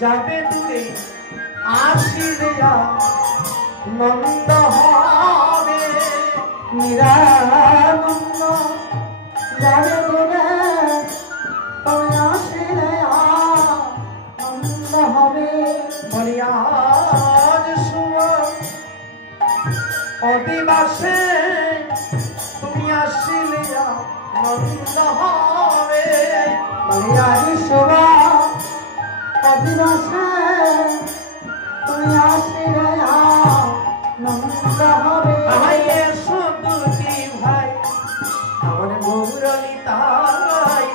যাবে দূরে আসিলে নন্দ হবে নিরানন্দ যাবে দূরে তুমি আসিলে আনন্দ হবে। বলিয়াজ শুভ অদিবাসে তুমি আসিলে নন্দ হবে। বলিয়াজ শুভ অদিবাসে তুমি আসিলে আনন্দ হবে। ভাই এসো দুটি ভাই আমার গৌরী তাই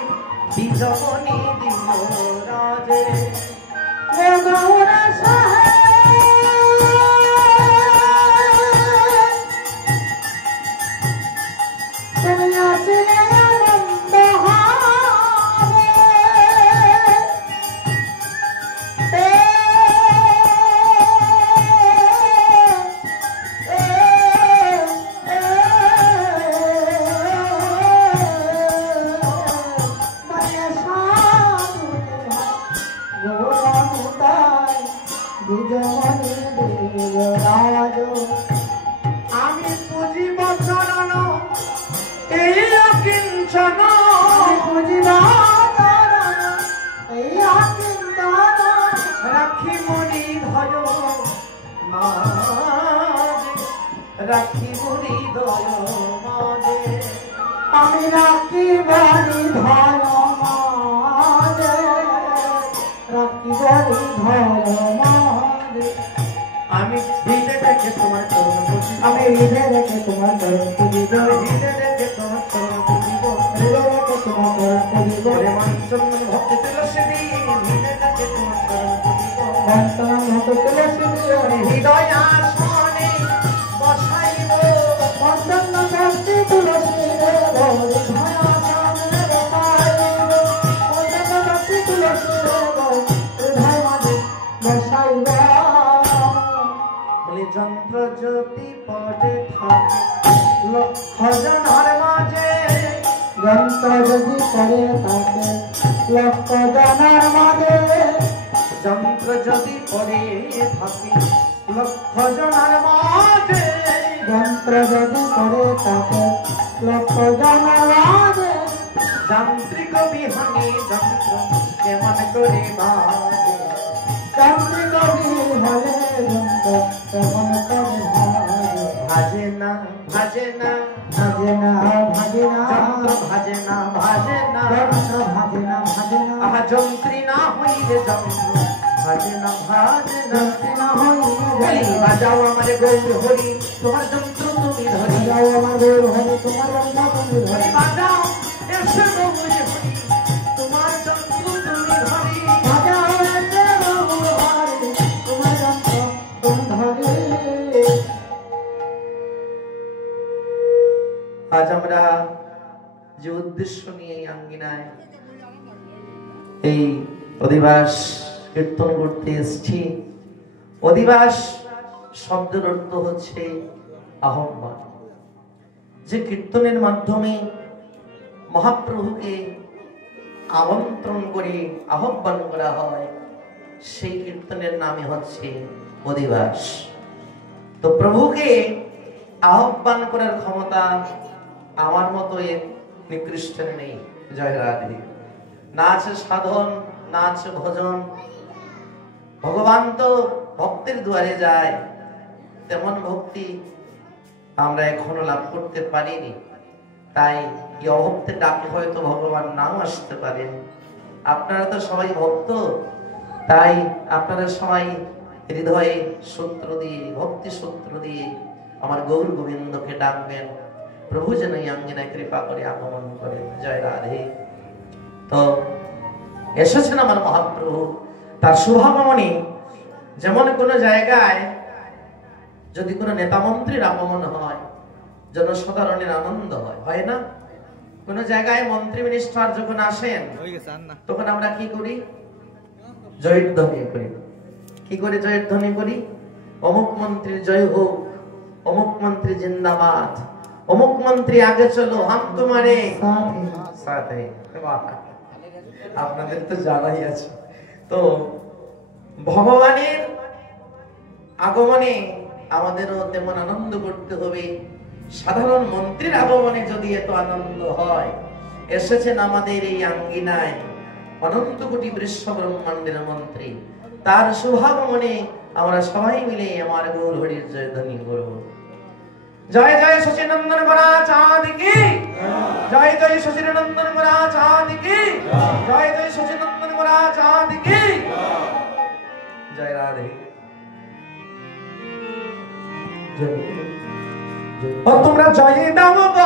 বিজমনি দিল রাজে। গৌরা তুমি আসিলে আনন্দ হবে। আমি পুজিব চরণ এই কিঞ্চন রাখি মনি ধয় মাঝে রাখি মনি ধয় মাঝে। আমি রাখি বাড়ি ধর মাঝে রাখি বাড়ি ধর মাঝে। আমি হৃদয় রেখে তোমার চরণ পুজিব। আমি হৃদয় রেখে তোমার চরণ পুজিব। হৃদয় রেখে তোমার চরণ পুজিব। হৃদয় রেখে তোমার চরণ পুজিব। চন্দন ভক্তি তুলসী দিয়ে হৃদয় রেখে তোমার চরণ পুজিব। বর্তমান মত তুলসী দিয়ে হৃদয় আসনে বসাইব। বর্তমান ভক্তি তুলসী দিয়ে হৃদয় আসনে বসাইব। বর্তমান ভক্তি তুলসী দিয়ে হৃদয় মাঝে বসাইব। বলি যন্ত্র জ্যোতি পদে থাকে লক্ষ জনের মাঝে। যন্ত্র যদি করে তাকে লক্ষ জনের মাঝে। যন্ত্র যদি পরে থাকে লক্ষ জনের মাঝে। যন্ত্র যদি করে তাকে লক্ষ জনের মাঝে। যান্ত্রিক বিহনে যন্ত্র কেমন করে বাজে। যান্ত্রিক হলে যন্ত্র কেমন করে ভাজে। ভাজে না ভাজে না ভাজে না ভাজে না যন্ত্র ভাজে না ভাজে না। যন্ত্র ভাজে না ভাজে না। আহা যন্ত্রী না হইলে যন্ত্র ভাজে না ভাজে না। যন্ত্রী না হইলে বলি যন্ত্র বাজাও আমার গৌর হরি তোমার যন্ত্র তুমি ধরি। যাও আমার গৌর হলে তোমার যন্ত্র তুমি ধরে। বলি বাজাও এসে গৌর হরি তোমার যন্ত্র তুমি ধরি। বাজাও এসে গৌর হরি তোমার যন্ত্র তুমি ধরে। আজ আমরা যে উদ্দেশ্য নিয়ে এই আঙ্গিনায় এই অধিবাস কীর্তন করতে এসেছি, অধিবাস শব্দের অর্থ হচ্ছে আহ্বান। যে কীর্তনের মাধ্যমে মহাপ্রভুকে আমন্ত্রণ করে আহ্বান করা হয় সেই কীর্তনের নামই হচ্ছে অধিবাস। তো প্রভুকে আহ্বান করার ক্ষমতা আমার মতো নিকৃষ্টের নেই। জয় রাধে। না আছে সাধন, না আছে ভজন। ভগবান তো ভক্তের দুয়ারে যায়, তেমন ভক্তি আমরা এখনো লাভ করতে পারিনি। তাই এই অভক্তের ডাকে হয়তো ভগবান নাও আসতে পারেন। আপনারা তো সবাই ভক্ত, তাই আপনারা সবাই হৃদয়ে সূত্র দিয়ে, ভক্তি সূত্র দিয়ে আমার গৌর গোবিন্দকে ডাকবেন। প্রভু যেন এই আঙ্গিনায় কৃপা করে আগমন করেন। জয় রাধে। তো এসেছেন আমার মহাপ্রভু, তার শুভাগমনে যেমন কোন জায়গায় যদি কোনো নেতা মন্ত্রীর আগমন হয় জনসাধারণের আনন্দ হয়, হয় না? কোন জায়গায় মন্ত্রী মিনিস্টার যখন আসেন তখন আমরা কি করি? জয়ধ্বনি করি। কি করে জয়ধ্বনি করি? অমুক মন্ত্রীর জয় হোক, অমুক মন্ত্রী জিন্দাবাদ, অমুক মন্ত্রী আগে চলো, হাম তোমারে সাথে। আপনাদের তো জানাই আছে। তো ভগবানের আগমনে আমাদেরও তেমন আনন্দ করতে হবে। সাধারণ মন্ত্রীর আগমনে যদি এত আনন্দ হয়, এসেছেন আমাদের এই আঙ্গিনায় অনন্ত কোটি বৃষ্ণ ব্রহ্মাণ্ডের মন্ত্রী, তার শুভাগমনে আমরা সবাই মিলে আমার গৌর হরির জয়ধ্বনি করব। জয় জয় শচীনন্দন গোরা চাঁদ কি, জয় জয় শচীনন্দন গোরা চাঁদ কি, জয় জয় শচীনন্দন গোরা চাঁদ কি, জয় রাধে। ও তোমরা জয় দাও গো